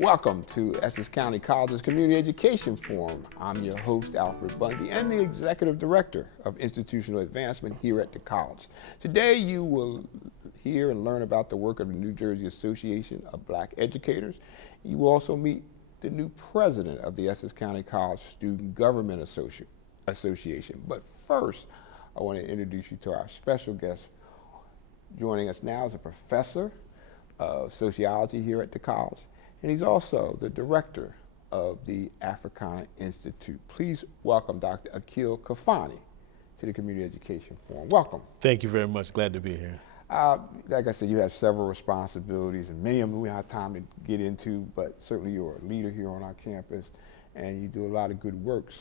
Welcome to Essex County College's Community Education Forum. I'm your host, Alfred Bundy, and the Executive Director of Institutional Advancement here at the college. Today you will hear and learn about the work of the New Jersey Association of Black Educators. You will also meet the new president of the Essex County College Student Government Association. But first, I want to introduce you to our special guest. Joining us now is a professor of sociology here at the college, and he's also the director of the Africana Institute. Please welcome Dr. Akil Khalfani to the Community Education Forum. Welcome. Thank you very much. Glad to be here. Like I said, you have seveul responsibilities, and many of them we don't have time to get into, but certainly you're a leader here on our campus, and you do a lot of good works.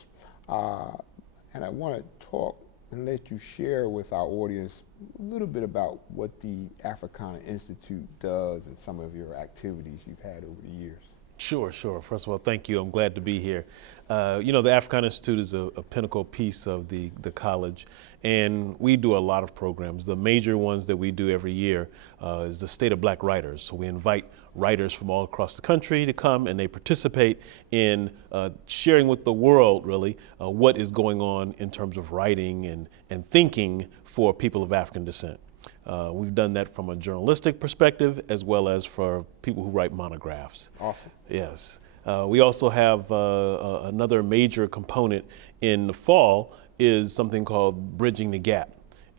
And I want to talk and let you share with our audience a little bit about what the Africana Institute does and some of your activities you've had over the years. Sure. First of all, thank you. I'm glad to be here. The Africana Institute is a pinnacle piece of the college, and we do a lot of programs. The major ones that we do every year is the State of Black Writers. So we invite writers from all across the country to come, and they participate in sharing with the world, really, what is going on in terms of writing and thinking for people of African descent. We've done that from a journalistic perspective as well as for people who write monographs. Awesome. Yes. We also have another major component in the fall is something called Bridging the Gap.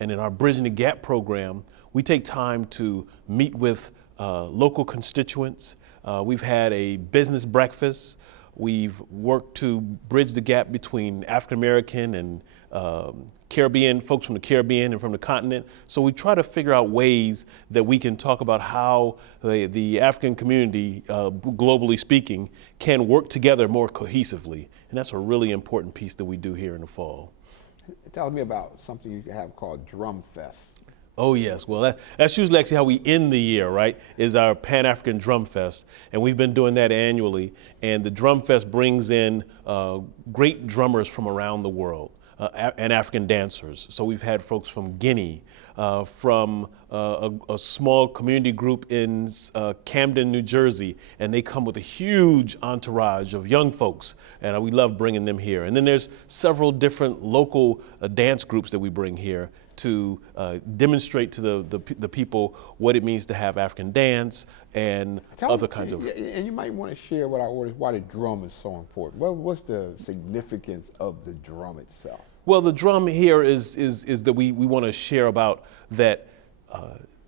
And in our Bridging the Gap program, we take time to meet with local constituents. We've had a business breakfast. We've worked to bridge the gap between African American and Caribbean, folks from the Caribbean and from the continent. So we try to figure out ways that we can talk about how the African community, globally speaking, can work together more cohesively. And that's a really important piece that we do here in the fall. Tell me about something you have called Drum Fest. Oh yes, well that's usually actually how we end the year, right? Is our Pan-African Drum Fest, and we've been doing that annually. And the Drum Fest brings in great drummers from around the world and African dancers. So we've had folks from Guinea, from a small community group in Camden, New Jersey, and they come with a huge entourage of young folks, and we love bringing them here. And then there's several different local dance groups that we bring here to demonstrate to the people what it means to have African dance and other kinds of. And you might want to share with our audience why the drum is so important. What's the significance of the drum itself? Well, the drum here is that we want to share about that.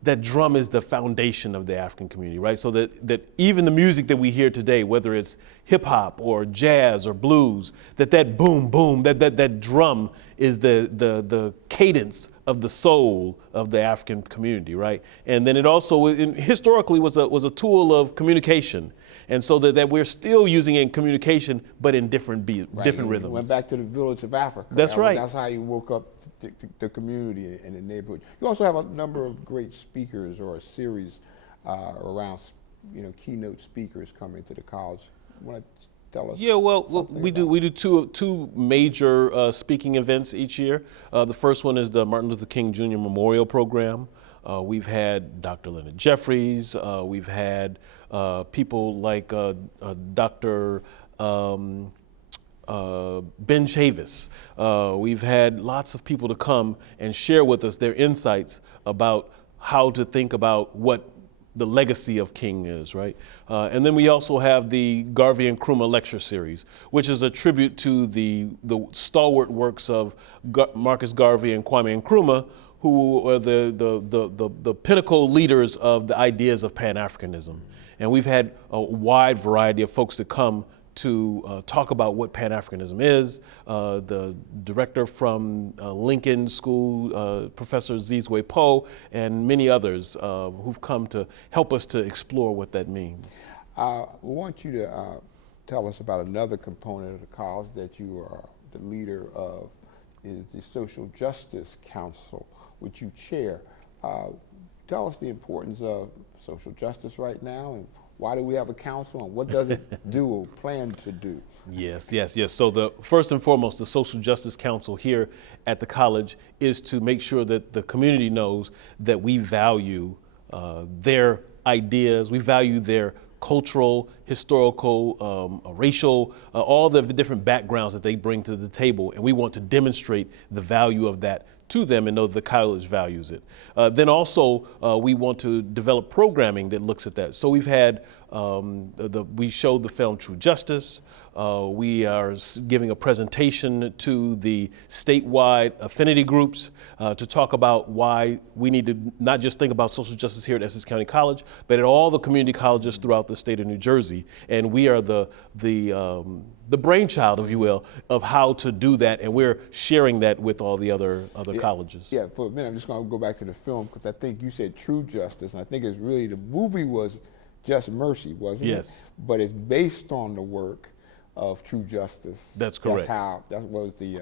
That drum is the foundation of the African community, right? So that even the music that we hear today, whether it's hip hop or jazz or blues, that boom boom, that drum is the cadence of the soul of the African community, right? And then it also historically was a tool of communication, and so that we're still using it in communication, but in different different rhythms. Went back to the village of Africa. That's right. That's how you woke up the community and the neighborhood. You also have a number of great speakers or a series around, keynote speakers coming to the college. Want to tell us? Yeah, well, we do two major speaking events each year. The first one is the Martin Luther King Jr. Memorial Program. We've had Dr. Leonard Jeffries. We've had people like Dr. Ben Chavis. We've had lots of people to come and share with us their insights about how to think about what the legacy of King is, right? And then we also have the Garvey and Nkrumah Lecture Series, which is a tribute to the stalwart works of Marcus Garvey and Kwame Nkrumah, who are the pinnacle leaders of the ideas of Pan-Africanism. And we've had a wide variety of folks to come to talk about what Pan-Africanism is. The director from Lincoln School, Professor Zizwe Poe, and many others who've come to help us to explore what that means. We want you to tell us about another component of the college that you are the leader of, is the Social Justice Council, which you chair. Tell us the importance of social justice right now, and why do we have a council, and what does it do or plan to do? Yes. So first and foremost, the Social Justice Council here at the college is to make sure that the community knows that we value their ideas, we value their cultural, historical, racial, all the different backgrounds that they bring to the table, and we want to demonstrate the value of that to them and know that the college values it. Then also, we want to develop programming that looks at that. So we've had, we showed the film True Justice. We are giving a presentation to the statewide affinity groups to talk about why we need to not just think about social justice here at Essex County College, but at all the community colleges throughout the state of New Jersey. And we are the brainchild, if you will, of how to do that, and we're sharing that with all the other colleges. Yeah, for a minute, I'm just going to go back to the film, because I think you said True Justice, and I think it's really, the movie was Just Mercy, wasn't it? Yes. But it's based on the work of True Justice. That's correct. That was the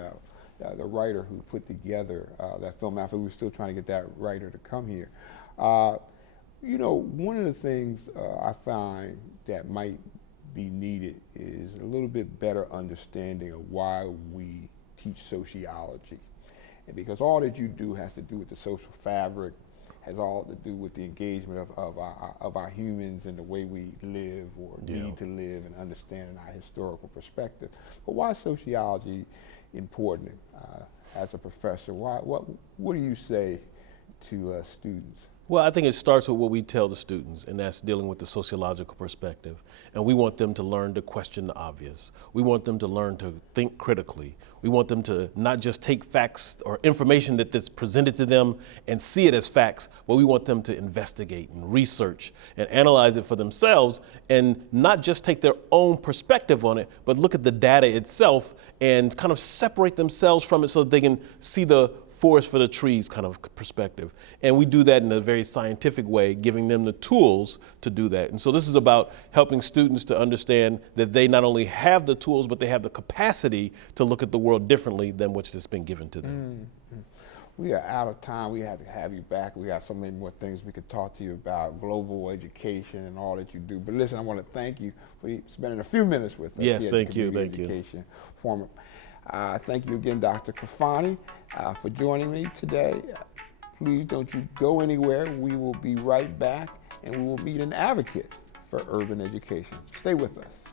writer who put together that film. After we were still trying to get that writer to come here. You know, one of the things I find that might be needed is a little bit better understanding of why we teach sociology. And because all that you do has to do with the social fabric, has all to do with the engagement of our humans and the way we live or need to live, and understanding our historical perspective. But why is sociology important as a professor? What do you say to students? Well, I think it starts with what we tell the students, and that's dealing with the sociological perspective. And we want them to learn to question the obvious. We want them to learn to think critically. We want them to not just take facts or information that's presented to them and see it as facts, but we want them to investigate and research and analyze it for themselves, and not just take their own perspective on it, but look at the data itself and kind of separate themselves from it so that they can see the forest for the trees kind of perspective. And we do that in a very scientific way, giving them the tools to do that. And so this is about helping students to understand that they not only have the tools, but they have the capacity to look at the world differently than what's just been given to them. Mm-hmm. We are out of time. We have to have you back. We got so many more things we could talk to you about, global education and all that you do. But listen, I want to thank you for spending a few minutes with us. Yes, here thank at the you, Community thank you. Education Forum. Thank you again, Dr. Khalfani, for joining me today. Please don't you go anywhere. We will be right back, and we will meet an advocate for urban education. Stay with us.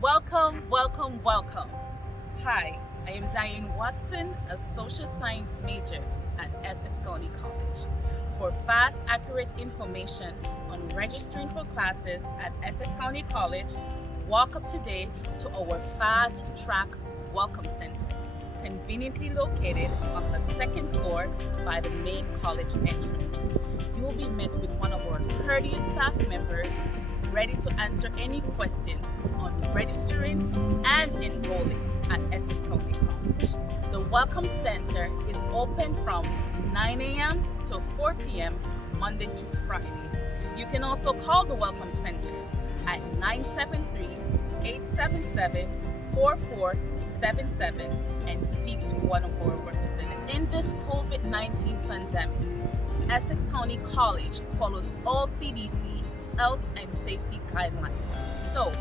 Welcome, welcome, welcome. Hi, I am Diane Watson, a social science major at Essex County College. For fast, accurate information on registering for classes at Essex County College, walk up today to our Fast Track Welcome Center, conveniently located on the second floor by the main college entrance. You will be met with one of our courteous staff members ready to answer any questions on registering and enrolling at Essex County College. The Welcome Center is open from 9 a.m. to 4 p.m. Monday to Friday. You can also call the Welcome Center at 973-877-4477 and speak to one of our representatives. In this COVID-19 pandemic, Essex County College follows all CDC health and safety guidelines. So,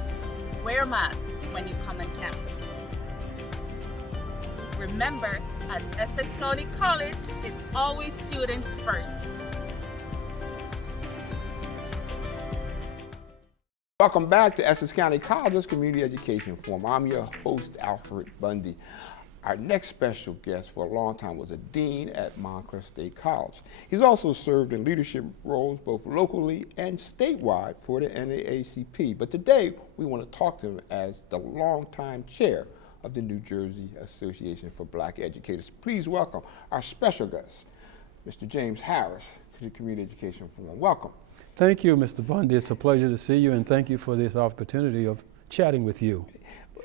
wear a mask when you come on campus. Remember, at Essex County College, it's always students first. Welcome back to Essex County College's Community Education Forum. I'm your host, Alfred Bundy. Our next special guest for a long time was a dean at Montclair State College. He's also served in leadership roles both locally and statewide for the NAACP. But today, we want to talk to him as the longtime chair of the New Jersey Association for Black Educators. Please welcome our special guest, Mr. James Harris, to the Community Education Forum. Welcome. Thank you, Mr. Bundy. It's a pleasure to see you, and thank you for this opportunity of chatting with you.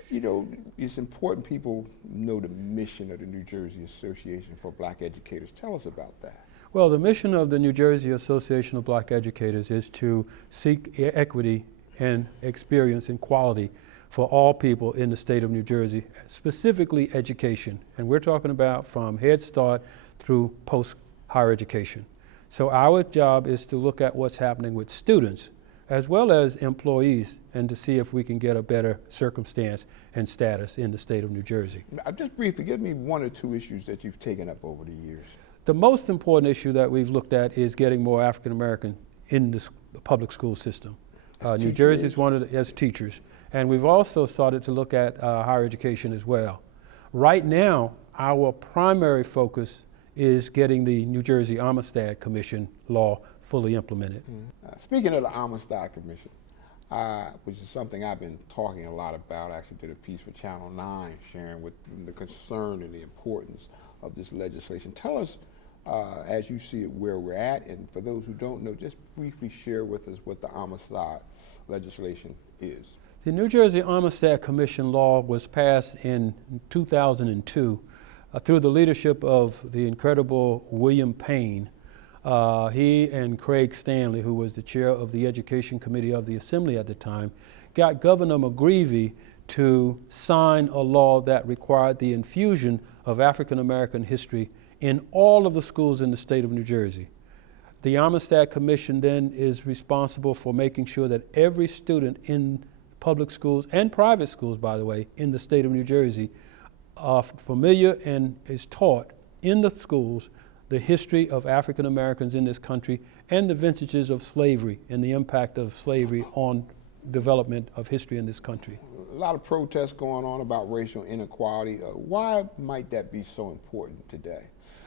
You know, it's important people know the mission of the New Jersey Association for Black Educators. Tell us about that. Well, the mission of the New Jersey Association of Black Educators is to seek equity and experience and quality for all people in the state of New Jersey, specifically education. And we're talking about from Head Start through post-higher education. So our job is to look at what's happening with students as well as employees, and to see if we can get a better circumstance and status in the state of New Jersey. Just briefly, give me one or two issues that you've taken up over the years. The most important issue that we've looked at is getting more African American in the public school system. New Jersey is one of the, as teachers. And we've also started to look at higher education as well. Right now, our primary focus is getting the New Jersey Amistad Commission law fully implemented. Speaking of the Amistad Commission, which is something I've been talking a lot about, actually did a piece for Channel 9 sharing with the concern and the importance of this legislation. Tell us, as you see it, where we're at, and for those who don't know, just briefly share with us what the Amistad legislation is. The New Jersey Amistad Commission law was passed in 2002 through the leadership of the incredible William Payne. He and Craig Stanley, who was the chair of the Education Committee of the Assembly at the time, got Governor McGreevey to sign a law that required the infusion of African American history in all of the schools in the state of New Jersey. The Amistad Commission then is responsible for making sure that every student in public schools and private schools, by the way, in the state of New Jersey are familiar and is taught in the schools the history of African Americans in this country and the vintages of slavery and the impact of slavery on development of history in this country. A lot of protests going on about racial inequality. Why might that be so important today?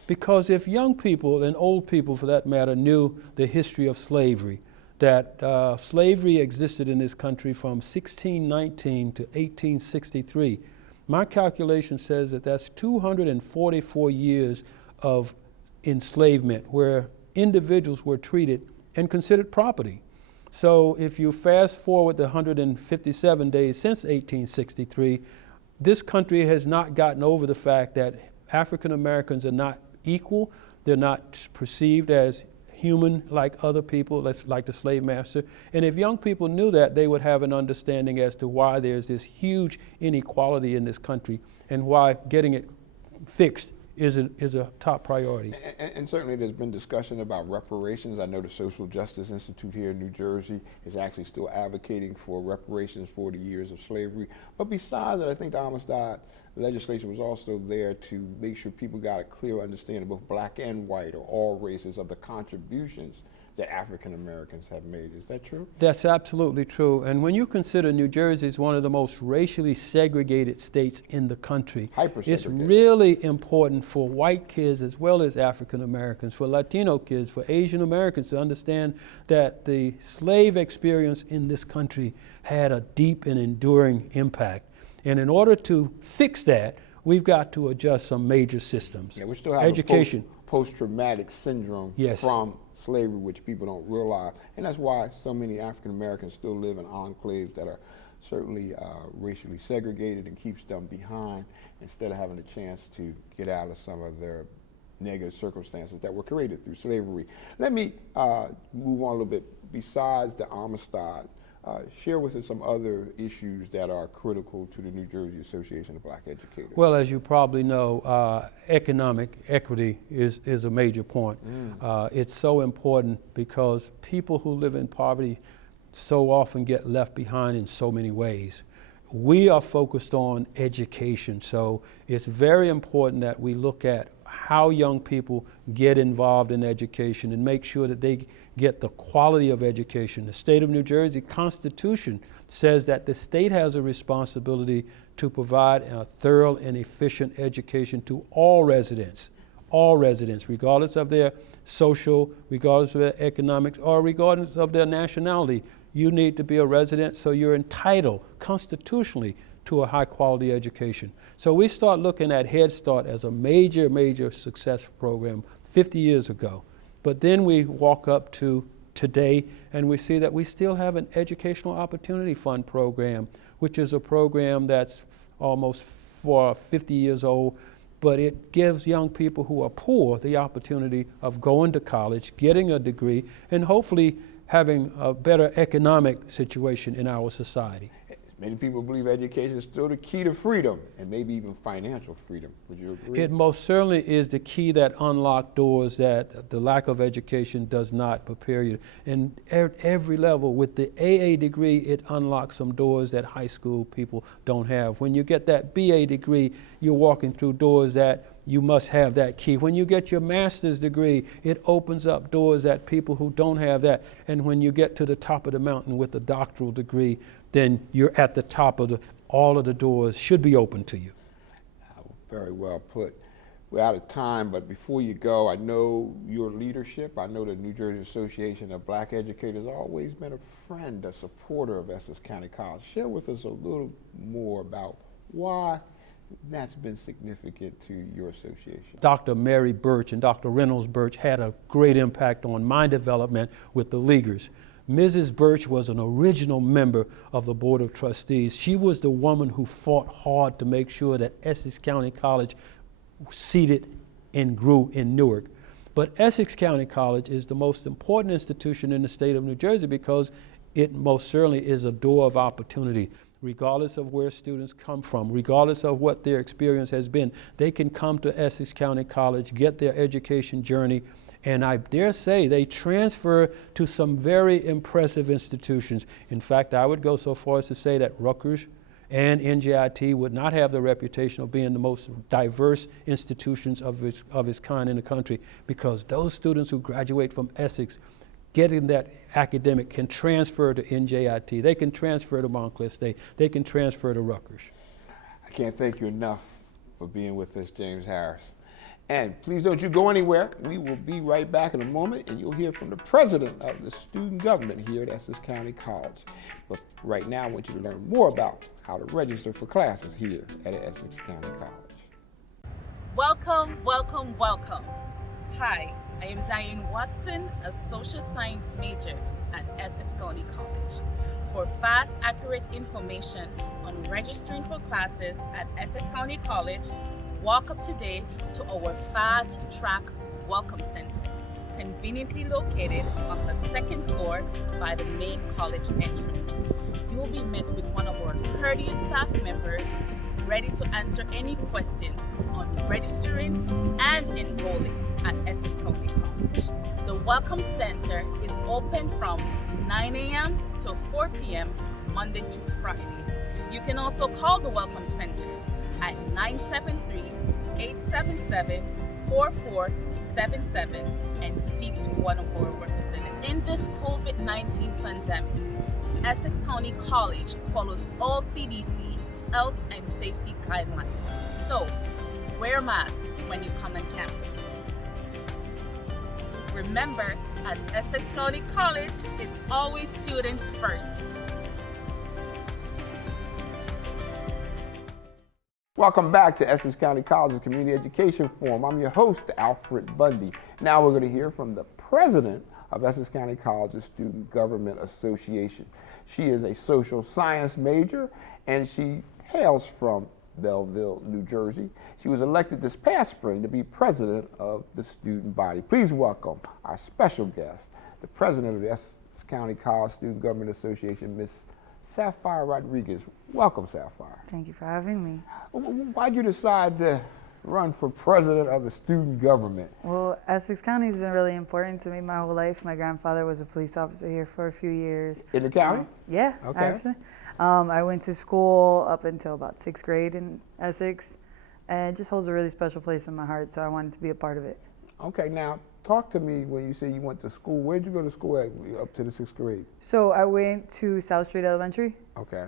Because if young people and old people, for that matter, knew the history of slavery, that slavery existed in this country from 1619 to 1863, my calculation says that that's 244 years of enslavement where individuals were treated and considered property. So if you fast forward the 157 days since 1863, this country has not gotten over the fact that African Americans are not equal. They're not perceived as human like other people, like the slave master. And if young people knew that, they would have an understanding as to why there's this huge inequality in this country and why getting it fixed is a top priority. And certainly there's been discussion about reparations. I know the Social Justice Institute here in New Jersey is actually still advocating for reparations for the years of slavery. But besides that, I think the Amistad legislation was also there to make sure people got a clear understanding, both black and white or all races, of the contributions that African Americans have made. Is that true? That's absolutely true. And when you consider New Jersey is one of the most racially segregated states in the country, it's really important for white kids as well as African Americans, for Latino kids, for Asian Americans to understand that the slave experience in this country had a deep and enduring impact. And in order to fix that, we've got to adjust some major systems. Yeah, we still have education, post-traumatic syndrome yes, from slavery, which people don't realize. And that's why so many African Americans still live in enclaves that are certainly racially segregated and keeps them behind instead of having a chance to get out of some of their negative circumstances that were created through slavery. Let me move on a little bit. Besides the Amistad, share with us some other issues that are critical to the New Jersey Association of Black Educators. Well, as you probably know, economic equity is a major point. It's so important because people who live in poverty so often get left behind in so many ways. We are focused on education, so it's very important that we look at how young people get involved in education and make sure that they get the quality of education. The state of New Jersey Constitution says that the state has a responsibility to provide a thorough and efficient education to all residents, regardless of their social, regardless of their economics, or regardless of their nationality. You need to be a resident, so you're entitled constitutionally to a high quality education. So we start looking at Head Start as a major success program 50 years ago. But then we walk up to today and we see that we still have an Educational Opportunity Fund program, which is a program that's almost 50 years old, but it gives young people who are poor the opportunity of going to college, getting a degree, and hopefully having a better economic situation in our society. Many people believe education is still the key to freedom and maybe even financial freedom. Would you agree? It most certainly is the key that unlocks doors that the lack of education does not prepare you. And at every level, with the AA degree, it unlocks some doors that high school people don't have. When you get that BA degree, you're walking through doors that you must have that key. When you get your master's degree, it opens up doors that people who don't have that. And when you get to the top of the mountain with a doctoral degree, then you're at the top of all of the doors should be open to you. Very well put. We're out of time, but before you go, I know your leadership. I know the New Jersey Association of Black Educators has always been a friend, a supporter of Essex County College. Share with us a little more about why that's been significant to your association. Dr. Mary Birch and Dr. Reynolds Birch had a great impact on my development with the Leaguers. Mrs. Birch was an original member of the Board of Trustees. She was the woman who fought hard to make sure that Essex County College seated and grew in Newark. But Essex County College is the most important institution in the state of New Jersey because it most certainly is a door of opportunity. Regardless of where students come from, regardless of what their experience has been, they can come to Essex County College, get their education journey, and I dare say they transfer to some very impressive institutions. In fact, I would go so far as to say that Rutgers and NJIT would not have the reputation of being the most diverse institutions of its kind in the country, because those students who graduate from Essex, getting that academic, can transfer to NJIT, they can transfer to Montclair State, they can transfer to Rutgers. I can't thank you enough for being with us, James Harris. And please don't you go anywhere. We will be right back in a moment, and you'll hear from the president of the student government here at Essex County College. But right now, I want you to learn more about how to register for classes here at Essex County College. Welcome, welcome, welcome. Hi, I am Diane Watson, a social science major at Essex County College. For fast, accurate information on registering for classes at Essex County College, walk up today to our Fast Track Welcome Center, conveniently located on the second floor by the main college entrance. You will be met with one of our courteous staff members ready to answer any questions on registering and enrolling at Essex County College. The Welcome Center is open from 9 a.m. to 4 p.m. Monday through Friday. You can also call the Welcome Center at 973-877-4477 and speak to one of our representatives. In this COVID-19 pandemic, Essex County College follows all CDC health and safety guidelines. So, wear a mask when you come on campus. Remember, at Essex County College, it's always students first. Welcome back to Essex County College's Community Education Forum. I'm your host, Alfred Bundy. Now we're going to hear from the president of Essex County College's Student Government Association. She is a social science major, and she hails from Belleville, New Jersey. She was elected this past spring to be president of the student body. Please welcome our special guest, the president of the Essex County College Student Government Association, Ms. Sapphire Rodriguez. Welcome, Sapphire. Thank you for having me. Why'd you decide to run for president of the student government? Well, Essex County has been really important to me my whole life. My grandfather was a police officer here for a few years. In the county? Yeah, Okay. actually. I went to school up until about 6th grade in Essex, and it just holds a really special place in my heart, so I wanted to be a part of it. Okay, now talk to me when you say you went to school. Where'd you go to school at up to the 6th grade? So I went to South Street Elementary. Okay.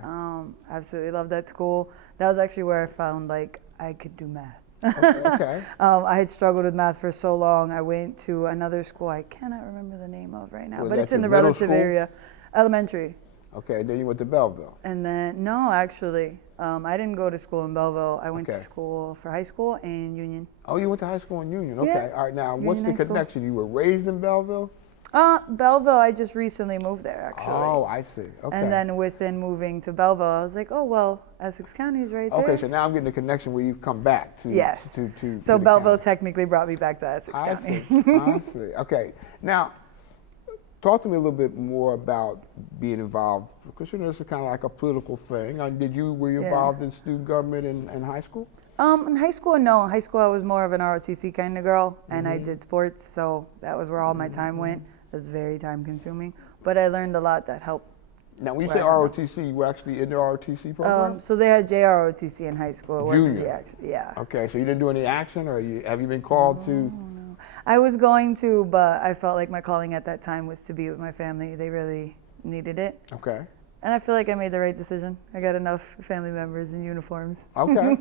Absolutely loved that school. That was actually where I found like I could do math. Okay. I had struggled with math for so long. I went to another school I cannot remember the name of right now, Was but that it's in your the middle relative school? area. Elementary. Okay, then you went to Belleville. And then, no, actually, I didn't go to school in Belleville. I went to Okay. school for high school in Union. Oh, you went to high school in Union. Okay. Yeah. All right, now what's Union the High School. connection? You were raised in Belleville? Belleville, I just recently moved there, actually. Oh, I see. Okay. And then within moving to Belleville, I was like, oh, well, Essex County is right there. Okay, so now I'm getting the connection where you've come back to Yes. to So the Belleville county. technically brought me back to Essex I County. see. I see. Okay. Now, talk to me a little bit more about being involved, because you know this is kind of like a political thing. Were you Yeah. involved in student government in high school? In high school, no. In high school, I was more of an ROTC kind of girl, and Mm-hmm. I did sports, so that was where all my time went. It was very time consuming, but I learned a lot that helped Now, when you where say I am now. ROTC, you were actually in the ROTC program? So they had JROTC in high school. It wasn't Junior. the action. Yeah. Okay, so you didn't do any action, or have you been called to? I was going to, but I felt like my calling at that time was to be with my family. They really needed it. Okay. And I feel like I made the right decision. I got enough family members in uniforms. Okay.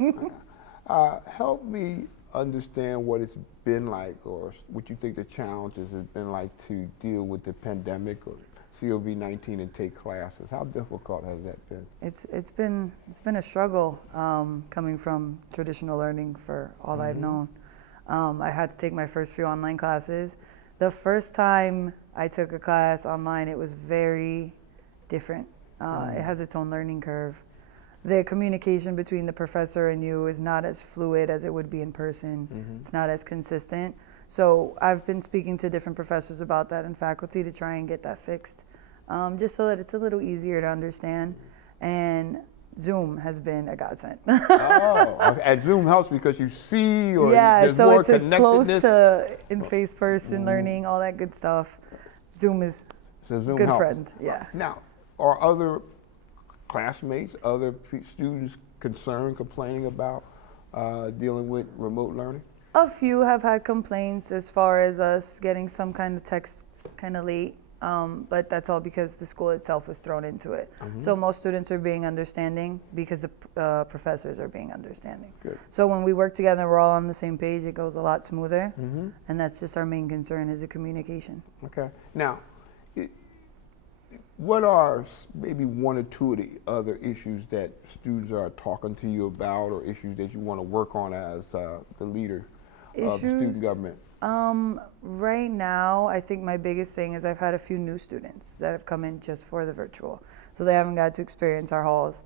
Help me understand what it's been like, or what you think the challenges has been like to deal with the pandemic or COVID-19 and take classes. How difficult has that been? It's been a struggle coming from traditional learning for all I've known. I had to take my first few online classes. The first time I took a class online, it was very different. It has its own learning curve. The communication between the professor and you is not as fluid as it would be in person. It's not as consistent. So I've been speaking to different professors about that and faculty to try and get that fixed, just so that it's a little easier to understand. And Zoom has been a godsend. Okay. And Zoom helps because you see, or Yeah, there's so more it's as close connectedness. to in-face person learning, all that good stuff. Zoom is So Zoom good helps. friend, yeah. Now, are other classmates, other students concerned, complaining about dealing with remote learning? A few have had complaints as far as us getting some kind of text kind of late, but that's all because the school itself was thrown into it. So most students are being understanding because the professors are being understanding. Good. So when we work together, we're all on the same page, it goes a lot smoother, and that's just our main concern is the communication. Okay. Now, what are maybe one or two of the other issues that students are talking to you about, or issues that you want to work on as the leader of the student Issues? government? Right now, I think my biggest thing is I've had a few new students that have come in just for the virtual. So they haven't got to experience our halls.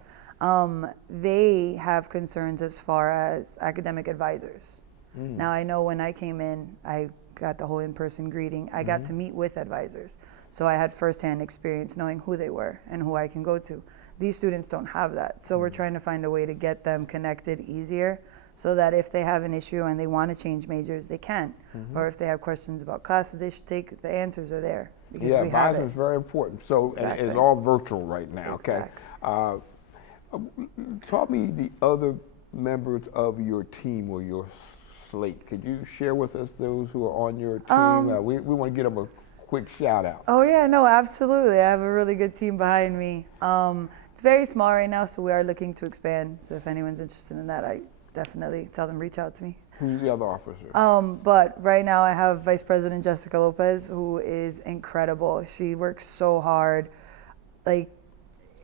They have concerns as far as academic advisors. Now, I know when I came in, I got the whole in-person greeting. I got to meet with advisors. So I had firsthand experience knowing who they were and who I can go to. These students don't have that. So we're trying to find a way to get them connected easier so that if they have an issue and they want to change majors, they can. Or if they have questions about classes they should take, the answers are there because Yeah, we have advising it. is very important. So, and it's Exactly. all virtual right now, okay? Tell me the other members of your team or your slate. Could you share with us those who are on your team? We want to get them a quick shout out. Oh yeah, no, absolutely. I have a really good team behind me. It's very small right now, so we are looking to expand. So if anyone's interested in that, I definitely tell them reach out to me. Who's the other officer? But right now I have Vice President Jessica Lopez, who is incredible. She works so hard. Like,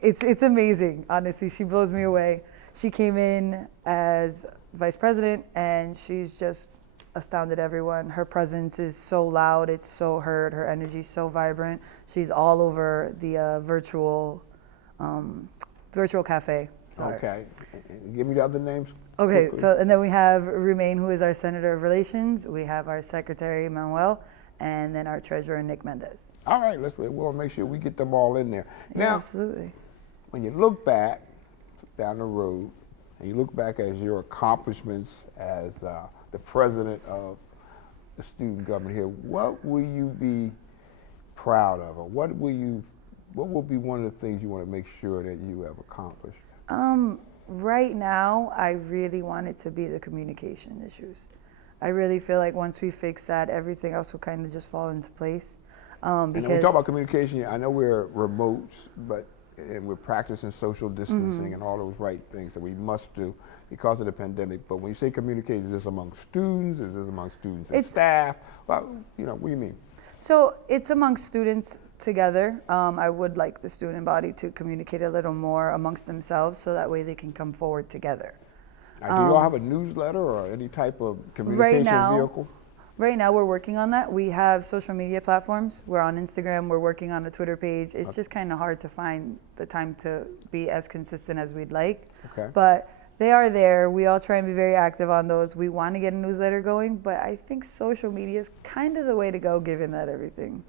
it's amazing, honestly. She blows me away. She came in as Vice President, and she's just astounded everyone. Her presence is so loud, it's so heard, her energy is so vibrant. She's all over the virtual cafe. Sorry. Okay. Give me the other names. Okay, quickly. so and then we have Rumain, who is our Senator of Relations. We have our Secretary Manuel, and then our Treasurer Nick Mendez. All right, we'll make sure we get them all in there. Yeah, Now, absolutely. when you look back down the road, and you look back at your accomplishments as the president of the student government here, what will you be proud of, or what will be one of the things you want to make sure that you have accomplished? Right now, I really want it to be the communication issues. I really feel like once we fix that, everything else will kind of just fall into place. And when we talk about communication, I know we're remote, and we're practicing social distancing and all those right things that we must do because of the pandemic. But when you say communication, is this among students? Is this among students and staff? Well, what do you mean? So it's amongst students together. I would like the student body to communicate a little more amongst themselves so that way they can come forward together. Do you all have a newsletter or any type of communication vehicle? Right now we're working on that. We have social media platforms. We're on Instagram, we're working on a Twitter page. It's just kind of hard to find the time to be as consistent as we'd like. Okay. But they are there. We all try and be very active on those. We want to get a newsletter going, but I think social media is kind of the way to go given that everything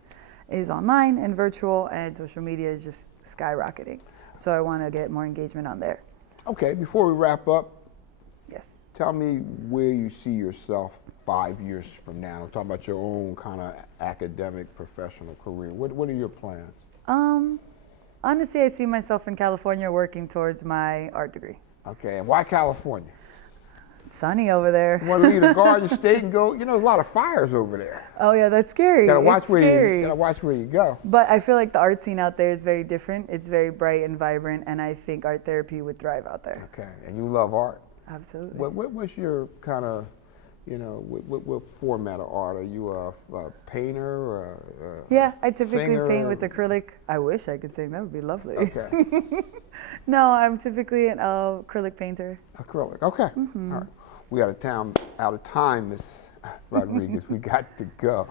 is online and virtual and social media is just skyrocketing. So I want to get more engagement on there. Okay, before we wrap up, Yes. tell me where you see yourself 5 years from now. I'm talking about your own kind of academic, professional career. What are your plans? Honestly, I see myself in California working towards my art degree. Okay, and why California? Sunny over there. You want to leave the Garden State and go? You know, there's a lot of fires over there. Oh yeah, that's scary. Gotta watch It's where scary. you gotta watch where you go. But I feel like the art scene out there is very different. It's very bright and vibrant, and I think art therapy would thrive out there. Okay, and you love art. Absolutely. What's your kind of, you know, what format of art? Are you a painter or Yeah, I typically singer? paint with acrylic. I wish I could sing. That would be lovely. Okay, No, I'm typically an acrylic painter. acrylic. Okay, Mm-hmm. all right. We out of time, Miss Rodriguez. We got to go.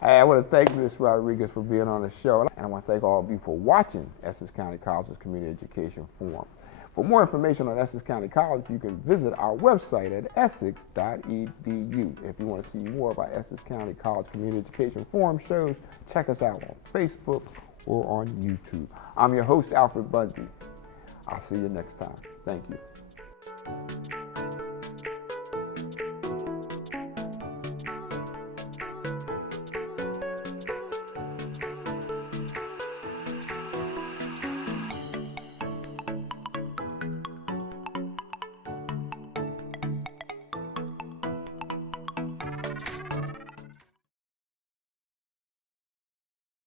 I want to thank Miss Rodriguez for being on the show, and I want to thank all of you for watching Essex County College's Community Education Forum. For more information on Essex County College, you can visit our website at essex.edu. If you want to see more of our Essex County College Community Education Forum shows, check us out on Facebook or on YouTube. I'm your host, Alfred Bundy. I'll see you next time. Thank you.